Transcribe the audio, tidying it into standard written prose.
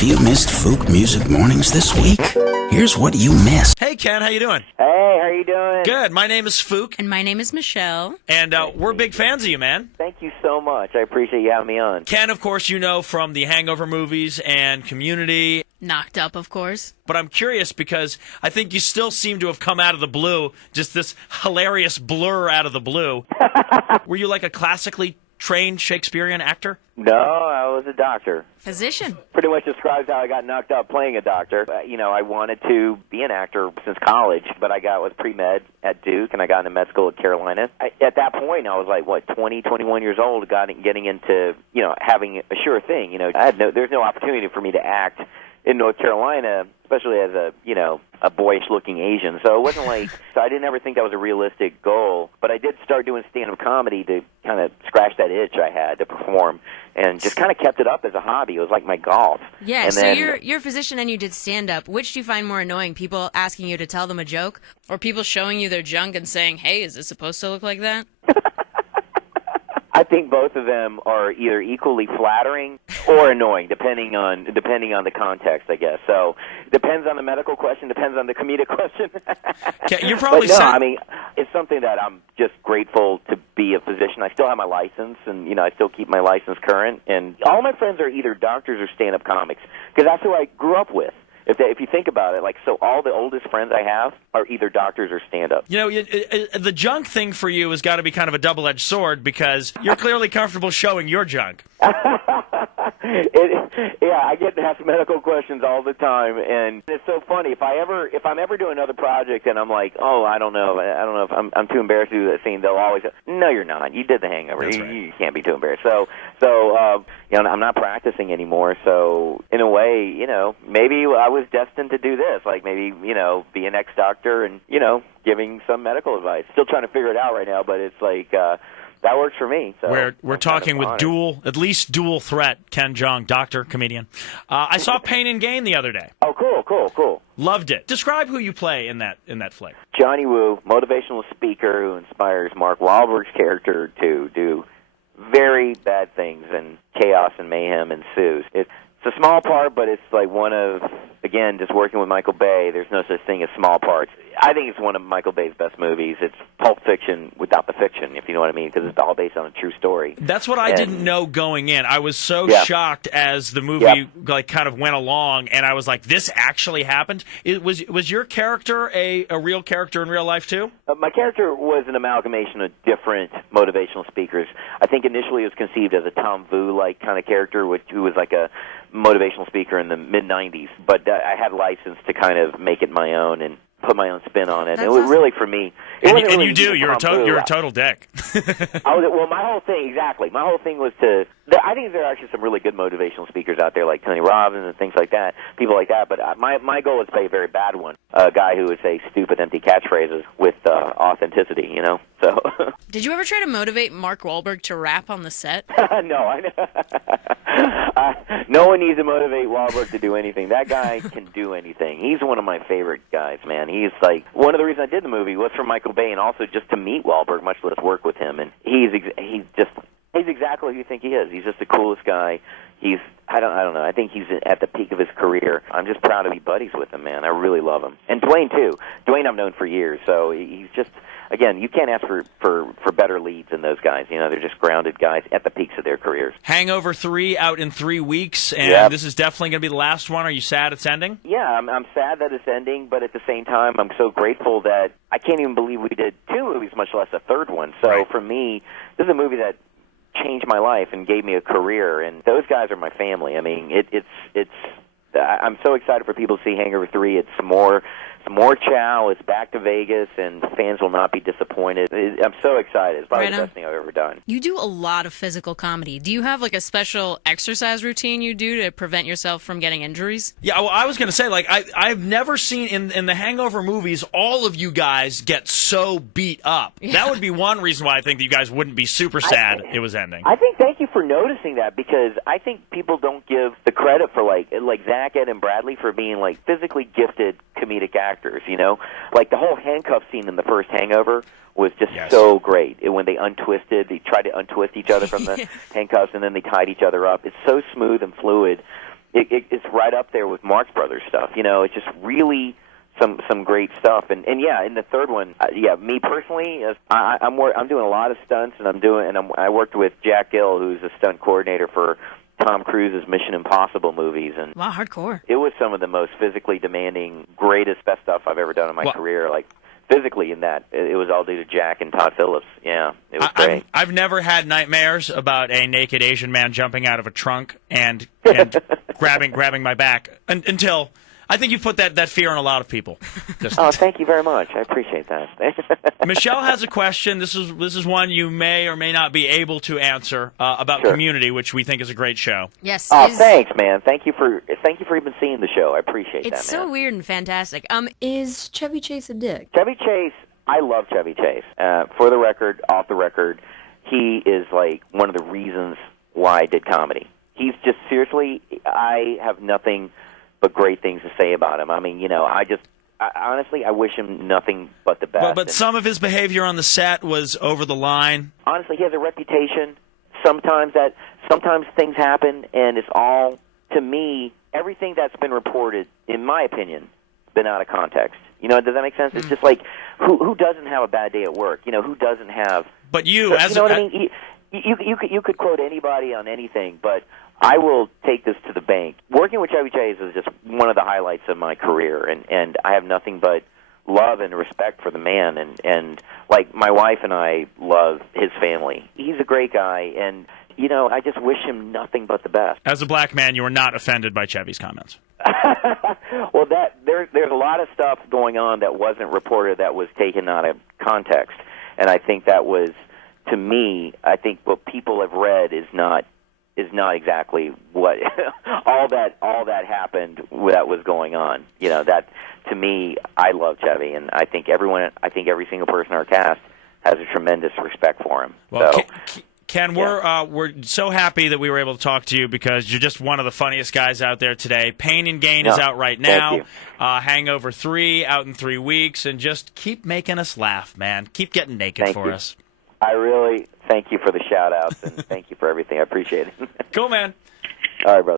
If you missed Fook Music Mornings this week, here's what you missed. Hey, Ken, how you doing? Hey, how you doing? Good. My name is Fook. And my name is Michelle. And we're big fans of you, man. Thank you so much. I appreciate you having me on. Ken, of course, you know from the Hangover movies and Community. Knocked Up, of course. But I'm curious because I think you still seem to have come out of the blue, just this hilarious blur out of the blue. Were you like a classically trained Shakespearean actor? No, I was a doctor. Physician. Pretty much describes how I got knocked up playing a doctor. I wanted to be an actor since college, but I was pre-med at Duke, and I got into med school at Carolina. At that point, I was like, 20, 21 years old, getting into, having a sure thing. There's no opportunity for me to act in North Carolina, especially as a boyish-looking Asian. So it wasn't so I didn't ever think that was a realistic goal. But I did start doing stand-up comedy to kind of scratch that itch I had to perform, and just kind of kept it up as a hobby. It was like my golf. Yeah, and so then, you're a physician and you did stand-up. Which do you find more annoying, people asking you to tell them a joke, or people showing you their junk and saying, hey, is this supposed to look like that? I think both of them are either equally flattering or annoying, depending on the context, I guess. So depends on the medical question, depends on the comedic question. You're probably it's something that I'm just grateful to be a physician. I still have my license, and I still keep my license current. And all my friends are either doctors or stand-up comics because that's who I grew up with. If you think about it, so all the oldest friends I have are either doctors or stand-up. The junk thing for you has got to be kind of a double-edged sword because you're clearly comfortable showing your junk. I get asked medical questions all the time, and it's so funny. If I'm ever doing another project and I'm like, I don't know if I'm too embarrassed to do that scene, they'll always say, no, you're not. You did The Hangover. That's right. You can't be too embarrassed. So I'm not practicing anymore. So in a way, maybe I was destined to do this, maybe be an ex-doctor and giving some medical advice. Still trying to figure it out right now, but it's that works for me. So we're talking with at least dual threat, Ken Jeong, doctor, comedian. I saw Pain and Gain the other day. Oh, cool. Loved it. Describe who you play in that flick. Johnny Woo, motivational speaker who inspires Mark Wahlberg's character to do very bad things, and chaos and mayhem ensues. It's a small part, but it's one of, again, just working with Michael Bay, there's no such thing as small parts. I think it's one of Michael Bay's best movies. It's Pulp Fiction without the fiction, if you know what I mean, because it's all based on a true story. That's what I didn't know going in. I was so shocked as the movie kind of went along, and I was like, this actually happened? Was your character a real character in real life, too? My character was an amalgamation of different motivational speakers. I think initially it was conceived as a Tom Vu-like kind of character, who was like a motivational speaker in the mid-'90s, but I had license to kind of make it my own and put my own spin on it. That's and it was really, for me... And you do. You're a total dick. My whole thing was to... I think there are actually some really good motivational speakers out there, like Tony Robbins and things like that, people like that, but my goal is to play a very bad one, a guy who would say stupid, empty catchphrases with authenticity, so... Did you ever try to motivate Mark Wahlberg to rap on the set? No, no one needs to motivate Wahlberg to do anything. That guy can do anything. He's one of my favorite guys, man. He's one of the reasons I did the movie was for Michael Bay, and also just to meet Wahlberg, much less work with him. And he's exactly who you think he is. He's just the coolest guy. I don't know. I think he's at the peak of his career. I'm just proud to be buddies with him, man. I really love him. And Dwayne too. Dwayne I've known for years, so he's just. Again, you can't ask for better leads than those guys. They're just grounded guys at the peaks of their careers. Hangover 3 out in 3 weeks, and this is definitely going to be the last one. Are you sad it's ending? Yeah, I'm sad that it's ending, but at the same time, I'm so grateful that I can't even believe we did 2 movies, much less a third one. So for me, this is a movie that changed my life and gave me a career, and those guys are my family. I mean, it's. I'm so excited for people to see Hangover 3. It's some more chow. It's back to Vegas, and fans will not be disappointed. I'm so excited. It's probably the best thing I've ever done. You do a lot of physical comedy. Do you have a special exercise routine you do to prevent yourself from getting injuries? Yeah, well, I was going to say, I've never seen in the Hangover movies all of you guys get so beat up. Yeah. That would be one reason why I think that you guys wouldn't be super sad it was ending. I think thank you for noticing that, because I think people don't give the credit for like Zach, Ed, and Bradley for being physically gifted comedic actors. The whole handcuff scene in the first Hangover was just so great. When they tried to untwist each other from the handcuffs, and then they tied each other up. It's so smooth and fluid. It's right up there with Marx Brothers stuff. You know, it's just really some great stuff. And yeah, in the third one, me personally, I'm doing a lot of stunts, and I worked with Jack Gill, who's a stunt coordinator for Tom Cruise's Mission Impossible movies, and wow, hardcore. It was some of the most physically demanding, greatest, best stuff I've ever done in my career. Like physically, in that it was all due to Jack and Todd Phillips. Yeah, it was great. I've never had nightmares about a naked Asian man jumping out of a trunk and grabbing my back until. I think you put that fear in a lot of people. Thank you very much. I appreciate that. Michelle has a question. This is one you may or may not be able to answer about Community, which we think is a great show. Yes. Thanks, man. Thank you for even seeing the show. I appreciate that, man. It's so weird and fantastic. Is Chevy Chase a dick? Chevy Chase, I love Chevy Chase. For the record, off the record, he is like one of the reasons why I did comedy. He's just, seriously, I have nothing but great things to say about him. I mean, you know, honestly, I wish him nothing but the best. But some of his behavior on the set was over the line. Honestly, he has a reputation. Sometimes things happen, and it's all, to me, everything that's been reported, in my opinion, been out of context. You know, does that make sense? It's just like, who doesn't have a bad day at work? You know, who doesn't have... But you know what I mean? You could quote anybody on anything, but I will take this to the bank. Working with Chevy Chase is just one of the highlights of my career, and I have nothing but love and respect for the man, and like my wife and I love his family. He's a great guy, and you know, I just wish him nothing but the best. As a black man, you were not offended by Chevy's comments. Well, there's a lot of stuff going on that wasn't reported that was taken out of context, and I think that was, to me, I think what people have read is not exactly what all that happened that was going on. You know, that, to me, I love Chevy, and I think every single person in our cast has a tremendous respect for him. Well, so, Ken, we're so happy that we were able to talk to you because you're just one of the funniest guys out there today. Pain and Gain is out right now. Hangover 3 out in 3 weeks, and just keep making us laugh, man. Keep getting naked for us. I really thank you for the shout-outs, and thank you for everything. I appreciate it. Cool, man. All right, brother.